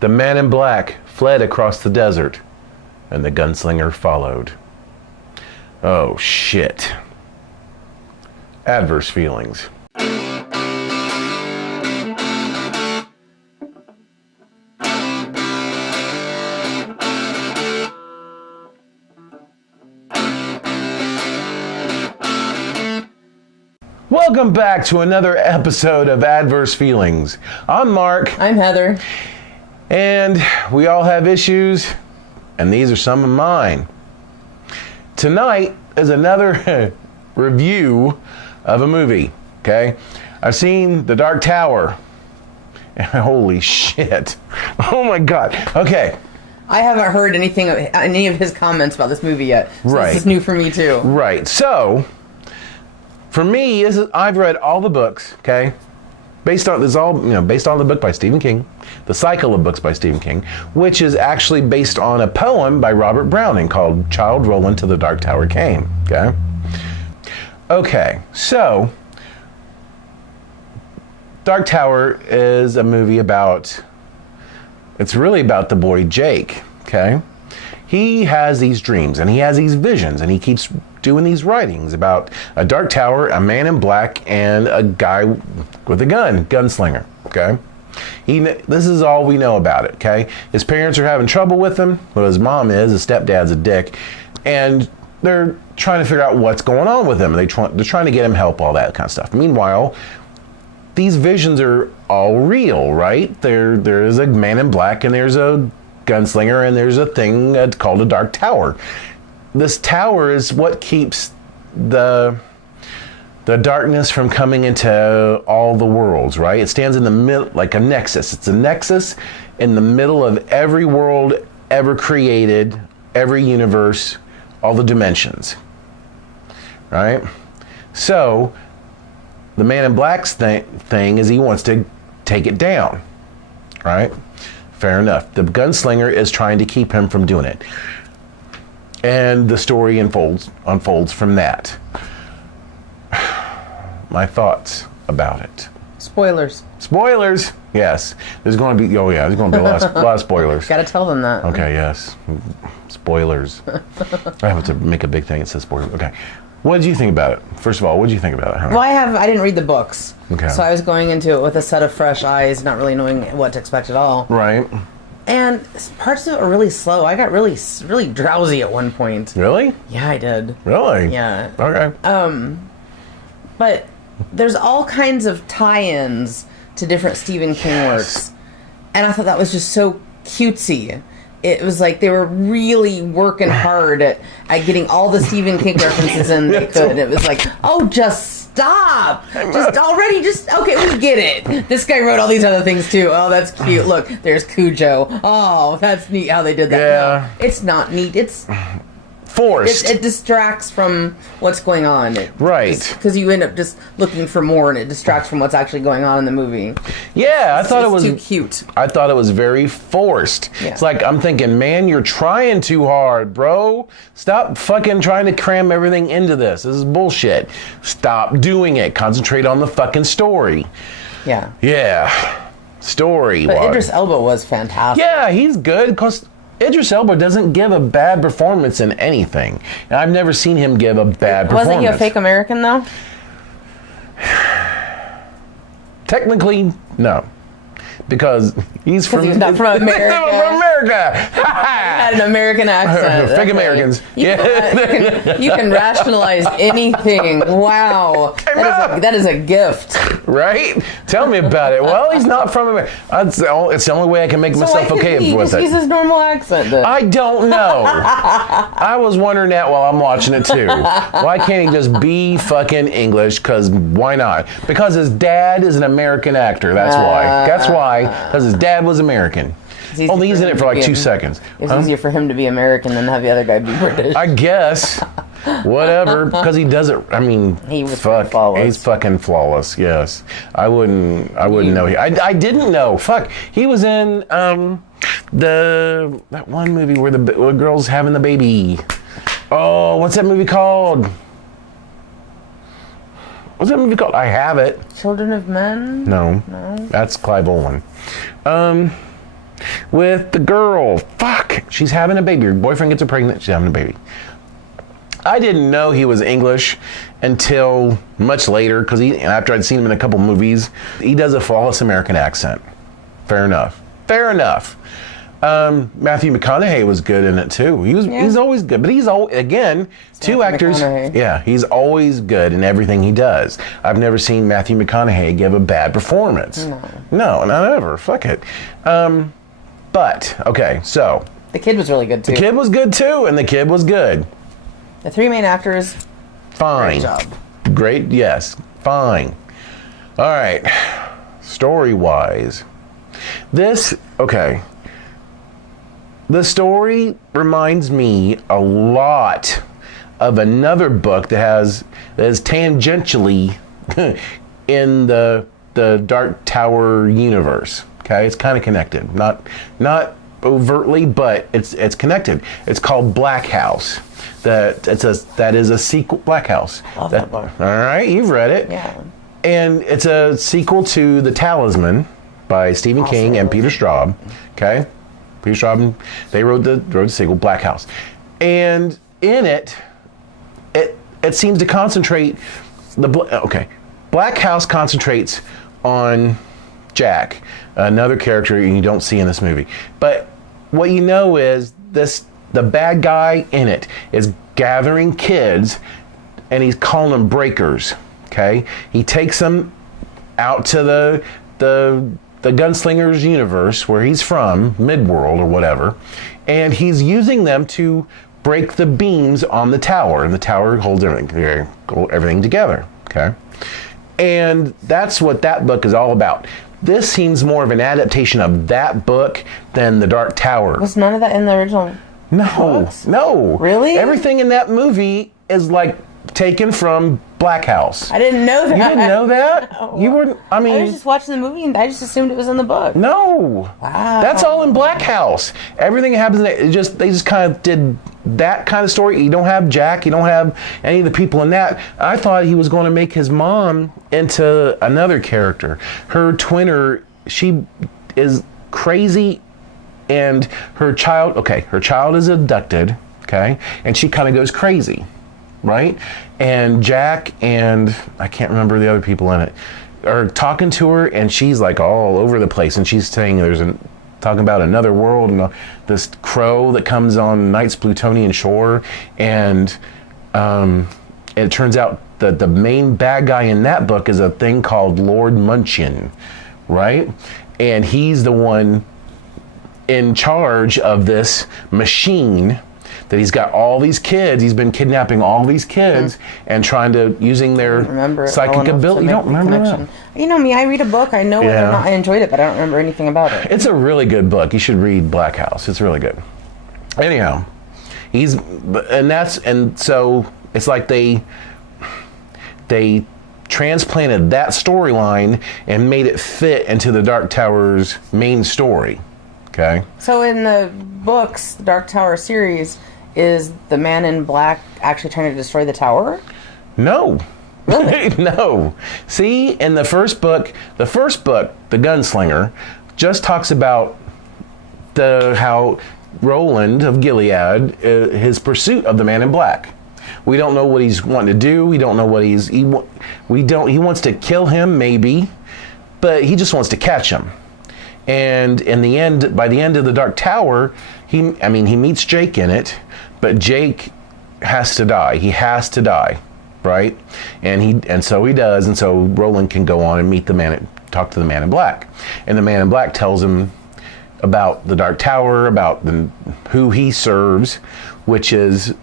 The man in black fled across the desert, and the gunslinger followed. Oh, shit. Adverse feelings. Welcome back to another episode of Adverse Feelings. I'm Mark. I'm Heather. And we all have issues, and these are some of mine. Tonight is another review of a movie, okay? I've seen The Dark Tower. Holy shit. Oh my God. Okay. I haven't heard any of his comments about this movie yet. So Right. This is new for me too. Right. So, for me, I've read all the books, okay? Based on the book by Stephen King, the cycle of books by Stephen King, which is actually based on a poem by Robert Browning called Childe Roland to the Dark Tower Came, okay? Okay, so Dark Tower is a movie it's really about the boy Jake, okay? He has these dreams and he has these visions and he keeps doing these writings about a dark tower, a man in black, and a guy with a gunslinger, okay? This is all we know about it, okay? His parents are having trouble with him. Well, his mom is. His stepdad's a dick. And they're trying to figure out what's going on with him. They're trying to get him help, all that kind of stuff. Meanwhile, these visions are all real, right? There is a man in black, and there's a gunslinger, and there's a thing called a dark tower. This tower is what keeps the darkness from coming into all the worlds, right? It stands in the middle, like a nexus. It's a nexus in the middle of every world ever created, every universe, all the dimensions, right? So, the man in black's thing is he wants to take it down, right? Fair enough. The gunslinger is trying to keep him from doing it. And the story unfolds from that. My thoughts about it. Spoilers. Spoilers! Yes. There's going to be a lot of spoilers. Gotta tell them that. Okay, yes. Spoilers. I have to make a big thing that says spoilers. Okay. What did you think about it? First of all, what did you think about it, Hannah? Well, I didn't read the books. Okay. So I was going into it with a set of fresh eyes, not really knowing what to expect at all. Right. And parts of it were really slow. I got really, really drowsy at one point. Really? Yeah, I did. Really? Yeah. Okay. But there's all kinds of tie-ins to different Stephen King works. And I thought that was just so cutesy. It was like they were really working hard at getting all the Stephen King references in they could. It was like, oh, just stop. Okay, we get it. This guy wrote all these other things too. Oh, that's cute. Look, there's Cujo. Oh, that's neat how they did that. Yeah. No, it's not neat. It's forced. It distracts from what's going on. Right. Because you end up just looking for more, and it distracts from what's actually going on in the movie. Yeah, I thought it was too cute. I thought it was very forced. Yeah. It's like I'm thinking, man, you're trying too hard, bro. Stop fucking trying to cram everything into this. This is bullshit. Stop doing it. Concentrate on the fucking story. Yeah. Yeah. Story. But Idris Elba was fantastic. Yeah, he's good because Idris Elba doesn't give a bad performance in anything. And I've never seen him give a bad performance. Wasn't he a fake American, though? Technically, no. Because he's not from America. From America. He had an American accent. Fake Okay. Americans. You can rationalize anything. Wow. That is a gift. Right? Tell me about it. Well, he's not from America. It's the only way I can make myself okay with it. Use his normal accent then. I don't know. I was wondering that while I'm watching it too. Why can't he just be fucking English? Because why not? Because his dad is an American actor. That's why. That's why. Because his dad was American. Only he's in it for like 2 seconds. It's easier for him to be American than have the other guy be British. I guess. Whatever. Because he does it. I mean, he was flawless. He's fucking flawless. Yes. I wouldn't know. I didn't know. Fuck. He was in that one movie where the girl's having the baby. Oh, what's that movie called? What's that movie called? I have it. Children of Men? No. That's Clive Owen. with the girl. Fuck. She's having a baby. Her boyfriend gets her pregnant. She's having a baby. I didn't know he was English until much later, because after I'd seen him in a couple movies. He does a flawless American accent. Fair enough. Matthew McConaughey was good in it too. He's always good, but he's again, two actors. Yeah, he's always good in everything he does. I've never seen Matthew McConaughey give a bad performance. No, not ever. Fuck it. But okay, so the kid was really good too. The kid was good too, and the kid was good. The three main actors. Fine. Great job. Great. Yes. Fine. All right. Story-wise, okay. The story reminds me a lot of another book that is tangentially in the Dark Tower universe. Okay, it's kind of connected, not overtly, but it's connected. It's called Black House. That is a sequel. Black House. Love that book. All right, you've read it. Yeah. And it's a sequel to The Talisman by Stephen King and Peter Straub. Okay. Peter Straub, they wrote the sequel, Black House. And in it seems to concentrate, Black House concentrates on Jack, another character you don't see in this movie. But what you know is the bad guy in it is gathering kids, and he's calling them breakers, okay? He takes them out to the gunslinger's universe where he's from, Midworld or whatever, and he's using them to break the beams on the tower, and the tower holds everything together, okay? And that's what that book is all about. This seems more of an adaptation of that book than The Dark Tower. Was none of that in the original books? No. Really? Everything in that movie is like taken from Black House. I didn't know that. You didn't know that? No. You weren't, I mean... I was just watching the movie and I just assumed it was in the book. No. Wow. That's all in Black House. Everything that happens in it, they just kind of did that kind of story. You don't have Jack, you don't have any of the people in that. I thought he was going to make his mom into another character. Her twinner, she is crazy, and her child is abducted, okay? And she kind of goes crazy, right? And Jack and I can't remember the other people in it are talking to her, and she's like all over the place, and she's saying talking about another world and this crow that comes on Night's Plutonian shore, and it turns out that the main bad guy in that book is a thing called Lord Munchin, right? And he's the one in charge of this machine that he's got all these kids. He's been kidnapping all these kids and trying to, using their psychic ability. You don't remember that? You know me, I read a book. I know whether or not I enjoyed it, but I don't remember anything about it. It's a really good book. You should read Black House. It's really good. Anyhow, so it's like they transplanted that storyline and made it fit into the Dark Tower's main story. Okay. So in the books, the Dark Tower series, is the Man in Black actually trying to destroy the tower? No. Really? No. See, in the first book, The Gunslinger, just talks about how Roland of Gilead, his pursuit of the Man in Black. We don't know what he's wanting to do. We don't know what he wants to kill him, maybe, but he just wants to catch him. And by the end of the Dark Tower, he meets Jake in it, but Jake has to die. He has to die, right? And so he does, and so Roland can go on and talk to the Man in Black. And the Man in Black tells him about the Dark Tower, about who he serves, which is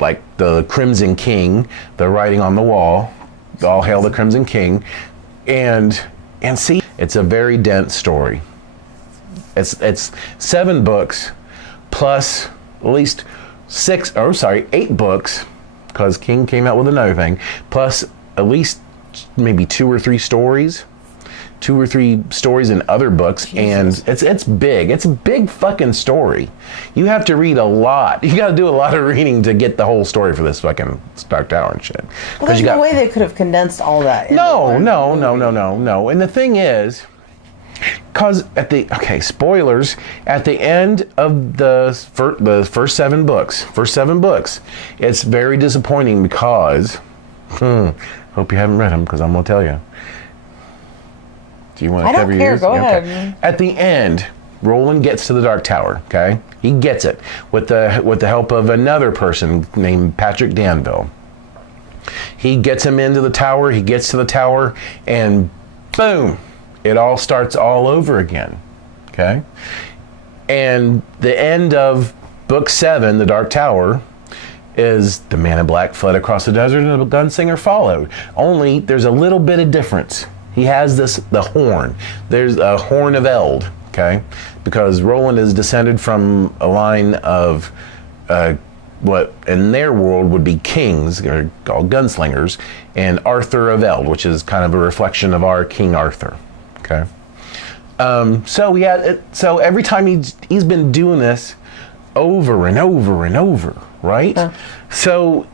like the Crimson King, the writing on the wall, all hail the Crimson King. And see, it's a very dense story. It's 7 books plus at least 8 books, because King came out with another thing, plus at least maybe 2 or 3 stories in other books. Jesus. And it's big. It's a big fucking story. You have to read a lot. You got to do a lot of reading to get the whole story for this fucking Dark Tower and shit. Well, there's no way they could have condensed all that. No. And the thing is, Because spoilers, at the end of the first seven books, it's very disappointing because, hope you haven't read them because I'm going to tell you. Do you want to cover yours? I don't care, go ahead. Okay. At the end, Roland gets to the Dark Tower, okay? He gets it with the help of another person named Patrick Danville. He gets him into the tower, he gets to the tower, and boom, it all starts all over again, okay? And the end of Book 7, The Dark Tower, is the man in black fled across the desert and the gunslinger followed. Only there's a little bit of difference. He has the horn. There's a horn of Eld, okay? Because Roland is descended from a line of what in their world would be kings, or called gunslingers, and Arthur of Eld, which is kind of a reflection of our King Arthur. Okay. So every time he's been doing this over and over and over, right? So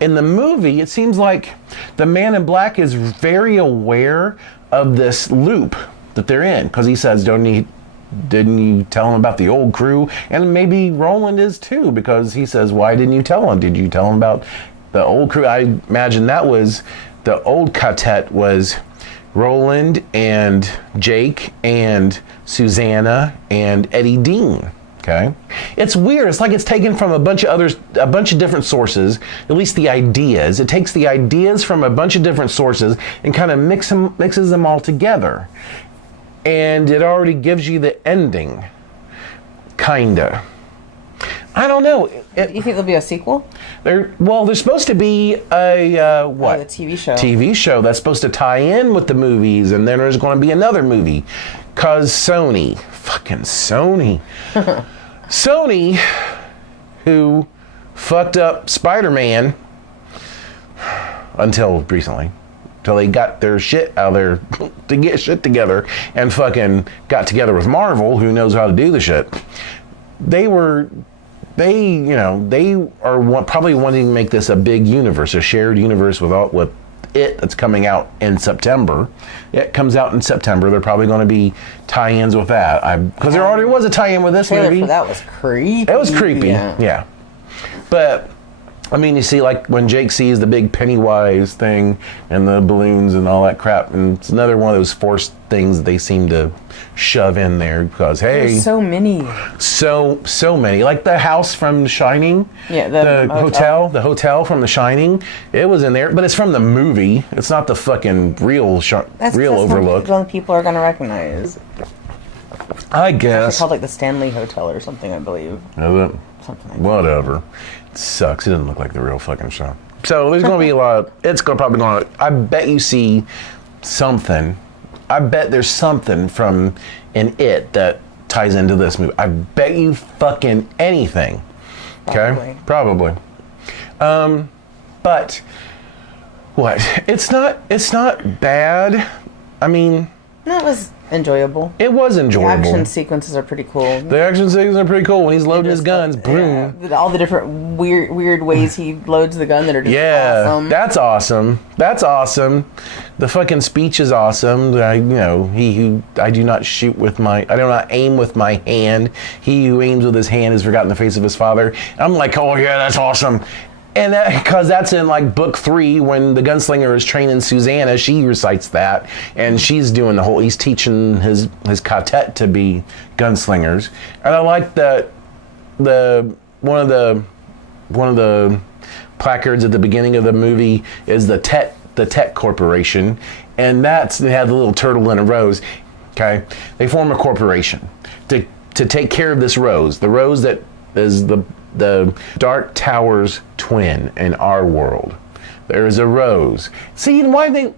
in the movie, it seems like the man in black is very aware of this loop that they're in, because he says, didn't you tell him about the old crew? And maybe Roland is too, because he says, why didn't you tell him? Did you tell him about the old crew? I imagine that was the old quartet was Roland and Jake and Susanna and Eddie Dean. Okay, it's weird. It's like it's taken from a bunch of different sources. At least the ideas. It takes the ideas from a bunch of different sources and kind of mixes them all together. And it already gives you the ending, kinda. I don't know. You think there'll be a sequel? There's supposed to be a what? The TV show. TV show that's supposed to tie in with the movies, and then there's going to be another movie, cause fucking Sony, Sony, who fucked up Spider-Man until recently. Till they got their shit out of there to get shit together and fucking got together with Marvel, who knows how to do the shit. They are probably wanting to make this a big universe, a shared universe with that's coming out in September. It comes out in September. There are probably going to be tie-ins with that. Because there already was a tie-in with this movie. That was creepy. It was creepy, yeah. But I mean, you see, like, when Jake sees the big Pennywise thing and the balloons and all that crap, and it's another one of those forced things that they seem to shove in there because, hey... There's so many. So many. Like the house from The Shining. Yeah, the hotel from The Shining. It was in there, but it's from the movie. It's not the fucking real Overlook. That's what people are going to recognize. I guess. It's called, like, the Stanley Hotel or something, I believe. Is it? Something like Whatever. It sucks. It doesn't look like the real fucking show. So there's going to be a lot. I bet you see something. I bet there's something from an It that ties into this movie. I bet you fucking anything. Okay? Probably. But what? It's not bad. I mean, no, it was enjoyable. It was enjoyable. The action sequences are pretty cool. The action sequences are pretty cool when he's loading his guns. Boom. Yeah, all the different weird ways he loads the gun that are just awesome. That's awesome. The fucking speech is awesome. I do not aim with my hand. He who aims with his hand has forgotten the face of his father. I'm like, oh yeah, that's awesome. And because that's in like book 3 when the gunslinger is training Susanna, she recites that, and she's doing he's teaching his quartet to be gunslingers. And I like that one of the placards at the beginning of the movie is the Tech Corporation, and they have the little turtle and a rose. Okay, they form a corporation to take care of this rose, the rose that is the Dark Tower's twin in our world. There is a rose. See,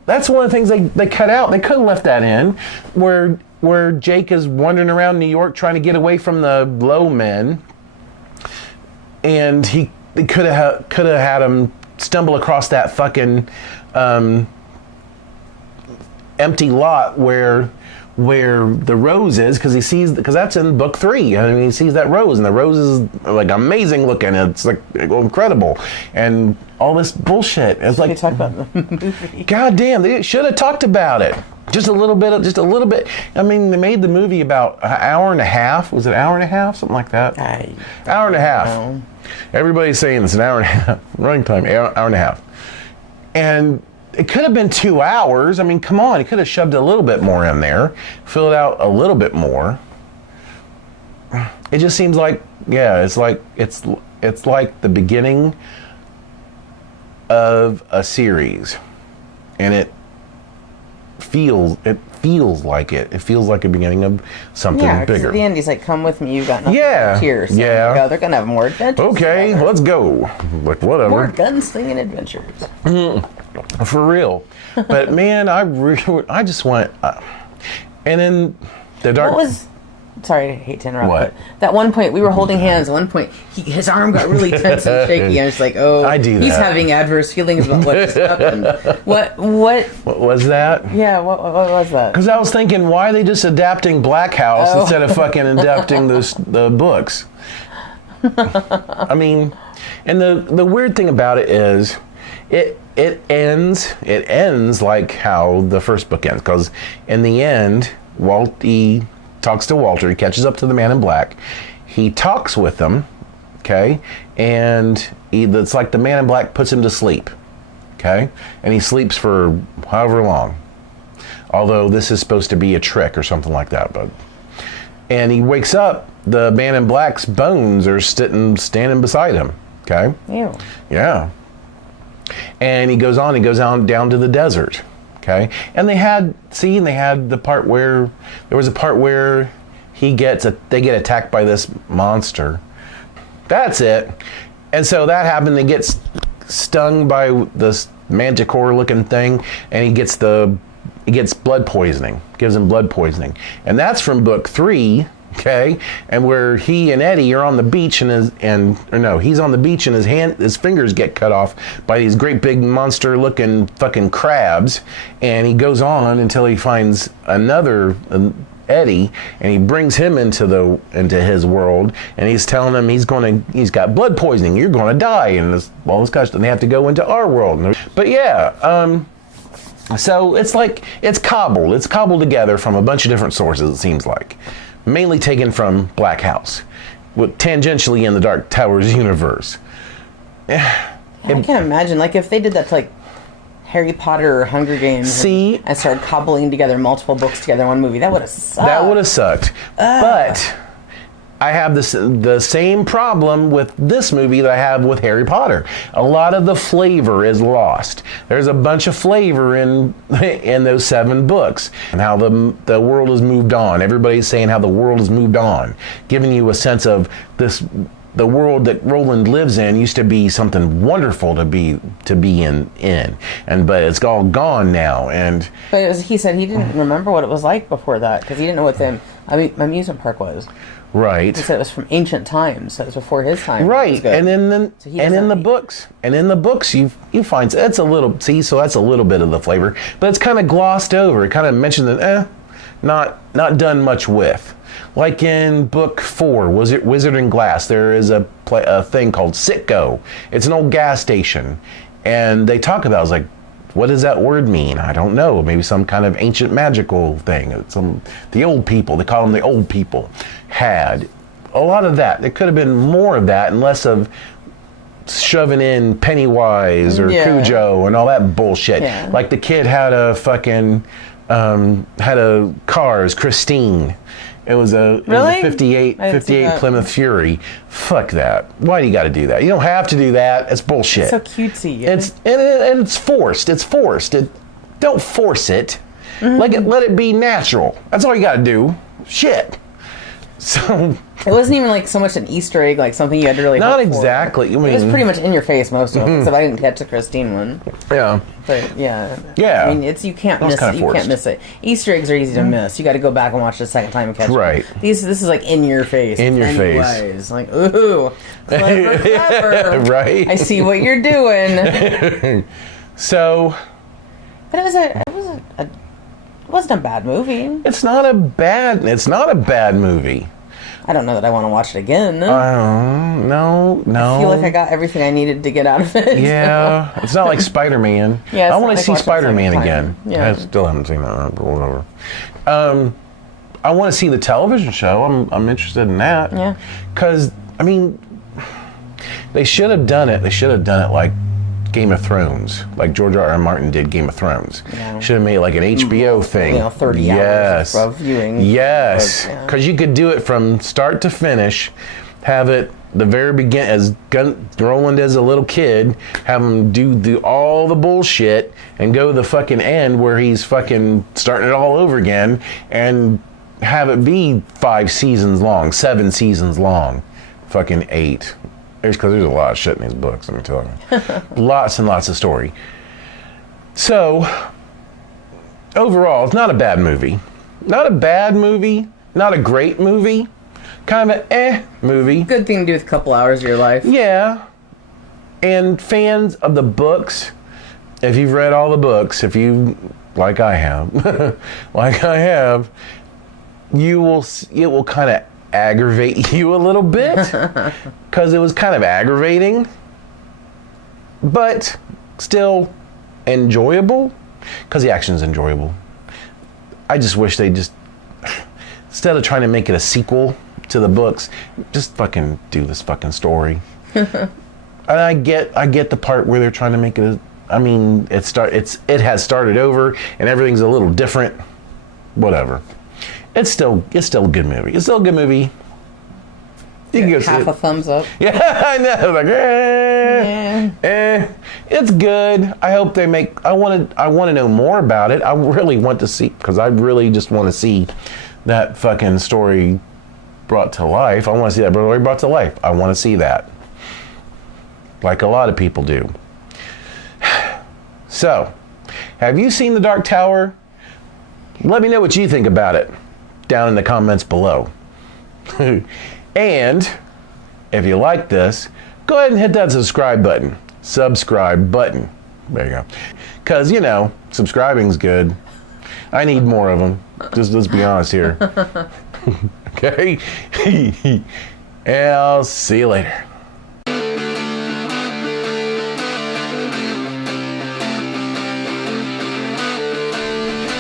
that's one of the things they cut out. They could have left that in, where Jake is wandering around New York trying to get away from the low men, and they could have had him stumble across that fucking empty lot where the rose is, because that's in book 3. I mean, he sees that rose, and the rose is like amazing looking. It's like incredible, and all this bullshit. It's like, they talk about the movie. God damn, they should have talked about it. Just a little bit. I mean, they made the movie about an hour and a half. Was it an hour and a half? Something like that. Hour and a half. Know. Everybody's saying it's an hour and a half. Running time, hour and a half. And it could have been 2 hours. I mean, come on. He could have shoved a little bit more in there. Fill it out a little bit more. It just seems like, it's like the beginning of a series. And it feels like it. It feels like the beginning of something bigger. At the end, he's like, "Come with me. You got nothing but tears." So they're gonna have more adventures. Okay, let's go. Like whatever. More gunslinging adventures. For real. But man, I just want. And then the dark. What was? Sorry, I hate to interrupt. What? But that one point, we were holding hands. At one point, his arm got really tense and shaky. And it's like, I do that. He's having adverse feelings about what just happened. What was that? Yeah, what was that? Because I was thinking, why are they just adapting Black House instead of fucking adapting the books? I mean, and the weird thing about it is, it ends like how the first book ends. Because in the end, he talks to Walter. He catches up to the man in black. He talks with him, okay? And it's like the man in black puts him to sleep, okay? And he sleeps for however long. Although this is supposed to be a trick or something like that. And he wakes up, the man in black's bones are standing beside him, okay? Ew. Yeah. And he goes down to the desert. Okay, and they had the part where there was a part where they get attacked by this monster. That's it. And so that happened. They get stung by this manticore looking thing, and he gets blood poisoning. Gives him blood poisoning, and that's from book 3. Okay, and where he and Eddie are on the beach he's on the beach and his fingers get cut off by these great big monster looking fucking crabs, and he goes on until he finds another Eddie, and he brings him into his world, and he's telling him he's got blood poisoning, you're gonna die, and all this kind of stuff, and they have to go into our world. But so it's cobbled together from a bunch of different sources, it seems like. Mainly taken from Black House, tangentially in the Dark Towers universe. I can't imagine, like, if they did that to, like, Harry Potter or Hunger Games and started cobbling together multiple books together in one movie, that would have sucked. But I have the same problem with this movie that I have with Harry Potter. A lot of the flavor is lost. There's a bunch of flavor in those 7 books, and how the world has moved on. Everybody's saying how the world has moved on, giving you a sense of this. The world that Roland lives in used to be something wonderful to be in, but it's all gone now. But he said he didn't remember what it was like before that, because he didn't know what the amusement park was. Right. He said it was from ancient times, so it was before his time. Right, and in the books, you find it's a little. So that's a little bit of the flavor, but it's kind of glossed over. It kind of mentioned that, not done much with. Like in book 4, Wizard and Glass, there is a thing called Sitco. It's an old gas station, and they talk about. I was like, what does that word mean? I don't know. Maybe some kind of ancient magical thing. The old people, they call them the old people, had a lot of that. There could have been more of that and less of shoving in Pennywise or Cujo and all that bullshit. Yeah. Like the kid had a fucking, had a Cars, Christine. It was a 58 Plymouth Fury. Fuck that. Why do you got to do that? You don't have to do that. It's bullshit. It's so cutesy. It's forced. It's forced. Don't force it. Mm-hmm. Let it be natural. That's all you got to do. Shit. So it wasn't even like so much an Easter egg, like something you had to really. Not exactly. I mean, it was pretty much in your face most of them. Except I didn't catch the Christine one. Yeah. But yeah. I mean, you can't miss it. You can't miss it. Easter eggs are easy to miss. You got to go back and watch it a second time and catch right. it. This is like in your face. In your face. Like, ooh, clever. Right. I see what you're doing. So. But it wasn't a bad movie. It's not a bad movie. I don't know that I want to watch it again. No. I feel like I got everything I needed to get out of it. Yeah, it's not like Spider-Man. Yeah, I want to see watching Spider-Man second again. time. Yeah. I still haven't seen that, but whatever. I want to see the television show. I'm interested in that. Yeah. Because, I mean, they should have done it. They should have done it like Game of Thrones, like George R. R. Martin did Game of Thrones. Yeah. Should have made it like an HBO thing. 30 hours of viewing. Yes. Because you could do it from start to finish, have it the very begin as Roland as a little kid, have him do all the bullshit and go to the fucking end where he's fucking starting it all over again, and have it be 5 seasons long, 7 seasons long, fucking 8. Because there's a lot of shit in these books, let me tell you. Lots and lots of story. So, overall, it's not a bad movie. Not a bad movie. Not a great movie. Kind of an movie. Good thing to do with a couple hours of your life. Yeah. And fans of the books, if you've read all the books, if you, like I have, it will kind of aggravate you a little bit, because it was kind of aggravating, but still enjoyable, because the action's enjoyable. I just wish they just, instead of trying to make it a sequel to the books, just fucking do this fucking story. And I get the part where they're trying to make it it has started over and everything's a little different. Whatever. It's still a good movie. It's still a good movie. You can go see it. Half a thumbs up. Yeah, I know. Like, it's good. I hope they make. I want to know more about it. I really want to see, because I really just want to see that fucking story brought to life. I want to see that story brought to life. I want to see that, like a lot of people do. So, have you seen The Dark Tower? Let me know what you think about it down in the comments below. And if you like this, go ahead and hit that subscribe button. Subscribe button. There you go. Because, subscribing's good. I need more of them. Just let's be honest here. Okay? And I'll see you later.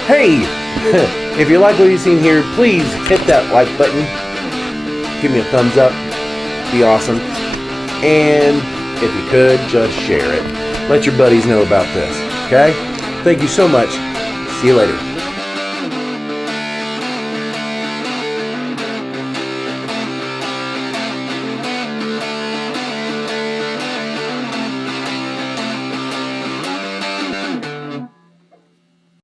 Hey! If you like what you've seen here, please hit that like button. Give me a thumbs up. Be awesome. And if you could, just share it. Let your buddies know about this. Okay? Thank you so much. See you later.